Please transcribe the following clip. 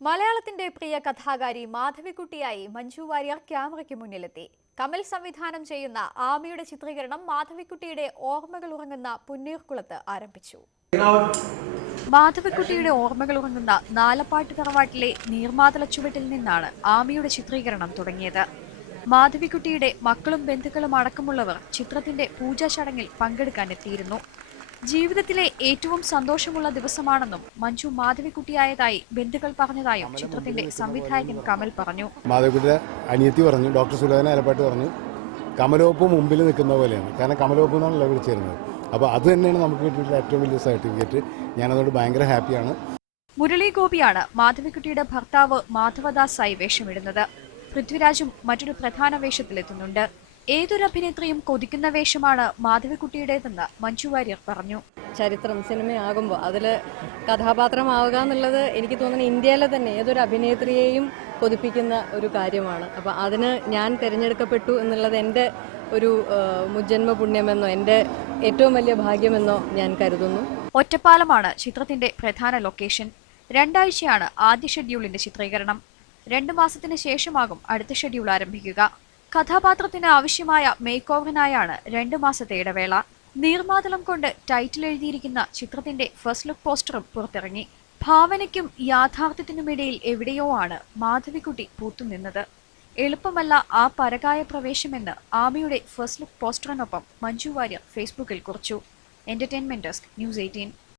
മലയാളത്തിന്റെ പ്രിയ കഥാകാരി മാധവിക്കുട്ടിയായി മഞ്ജു വാര്യർ ക്യാമറയ്ക്ക് മുന്നിലെത്തി. കമൽ സംവിധാനം ചെയ്യുന്ന ആമയുടെ ചിത്രീകരണം മാധവിക്കുട്ടിയുടെ ഓർമ്മകൾ ഉറങ്ങുന്ന പുന്നീർകുളത്ത് ആരംഭിച്ചു. മാധവിക്കുട്ടിയുടെ ഓർമ്മകൾ ഉറങ്ങുന്ന നാലപ്പാട്ട് തറവാട്ടിലെ നീർമാതള ചുവട്ടിൽ നിന്നാണ് ആമയുടെ ചിത്രീകരണം തുടങ്ങിയത്. മാധവിക്കുട്ടിയുടെ മക്കളും ബന്ധുക്കളും അടക്കമുള്ളവർ ചിത്രത്തിന്റെ പൂജാ ചടങ്ങിൽ പങ്കെടുക്കാനെത്തിയിരുന്നു. ജീവിതത്തിലെ ഏറ്റവും സന്തോഷമുള്ള ദിവസമാണെന്നും മഞ്ജു മാധവിക്കുട്ടിയായതായി ബന്ധുക്കൾ പറഞ്ഞതായും ചിത്രത്തിന്റെ സംവിധായകൻ കമൽ പറഞ്ഞു. മാധവിക്കുട്ടിയുടെ അനിയത്തി പറഞ്ഞു ഡോക്ടർ സുലോചന അലപ്പാട്ട് പറഞ്ഞു കമലോപ്പ് മുമ്പിൽ നിൽക്കുന്ന പോലെയാണ്. കാരണം കമലോപ്പ് എന്നാണല്ലോ വിളിച്ചിരുന്നത്. അപ്പോൾ അത് തന്നെയാണ് നമുക്ക് കിട്ടിയിട്ടുള്ള ഏറ്റവും വലിയ സർട്ടിഫിക്കറ്റ്. ഞാനതോട് ഭയങ്കര ഹാപ്പിയാണ്. മുരളി ഗോപിയാണ് മാധവിക്കുട്ടിയുടെ ഭർത്താവ് മാധവദാസായി വേഷമിടുന്നത്. പൃഥ്വിരാജും മറ്റൊരു പ്രധാന വേഷത്തിലെത്തുന്നുണ്ട്. ഏതൊരു അഭിനേത്രിയും കൊതിക്കുന്ന വേഷമാണ് മാധവിക്കുട്ടിയുടേതെന്ന് മഞ്ജു വാര്യർ പറഞ്ഞു. ചരിത്രം സിനിമയാകുമ്പോൾ അതിൽ കഥാപാത്രമാവുക എന്നുള്ളത് എനിക്ക് തോന്നുന്നു ഇന്ത്യയിലെ തന്നെ ഏതൊരു അഭിനേത്രിയെയും കൊതിപ്പിക്കുന്ന ഒരു കാര്യമാണ്. അപ്പോൾ അതിന് ഞാൻ തിരഞ്ഞെടുക്കപ്പെട്ടു എന്നുള്ളത് എന്റെ ഒരു മുജന്മ മുജ്ജന്മ പുണ്യമെന്നോ എന്റെ ഏറ്റവും വലിയ ഭാഗ്യമെന്നോ ഞാൻ കരുതുന്നു. ഒറ്റപ്പാലമാണ് ചിത്രത്തിന്റെ പ്രധാന ലൊക്കേഷൻ. രണ്ടാഴ്ചയാണ് ആദ്യ ഷെഡ്യൂളിന്റെ ചിത്രീകരണം. രണ്ടു മാസത്തിന് ശേഷമാകും അടുത്ത ഷെഡ്യൂൾ ആരംഭിക്കുക. കഥാപാത്രത്തിന് ആവശ്യമായ മേക്ക് ഓവറിനായാണ് രണ്ടു മാസത്തെ ഇടവേള. നീർമാതളം കൊണ്ട് ടൈറ്റിൽ എഴുതിയിരിക്കുന്ന ചിത്രത്തിന്റെ ഫസ്റ്റ് ലുക്ക് പോസ്റ്ററും പുറത്തിറങ്ങി. ഭാവനയ്ക്കും യാഥാർത്ഥ്യത്തിനുമിടയിൽ എവിടെയോ ആണ് മാധവിക്കുട്ടി പൂത്തുനിന്നത് എളുപ്പമല്ല ആ പരകായ പ്രവേശമെന്ന് ആമയുടെ ഫസ്റ്റ് ലുക്ക് പോസ്റ്ററിനൊപ്പം മഞ്ജു വാര്യർ ഫേസ്ബുക്കിൽ കുറിച്ചു. Entertainment desk news eighteen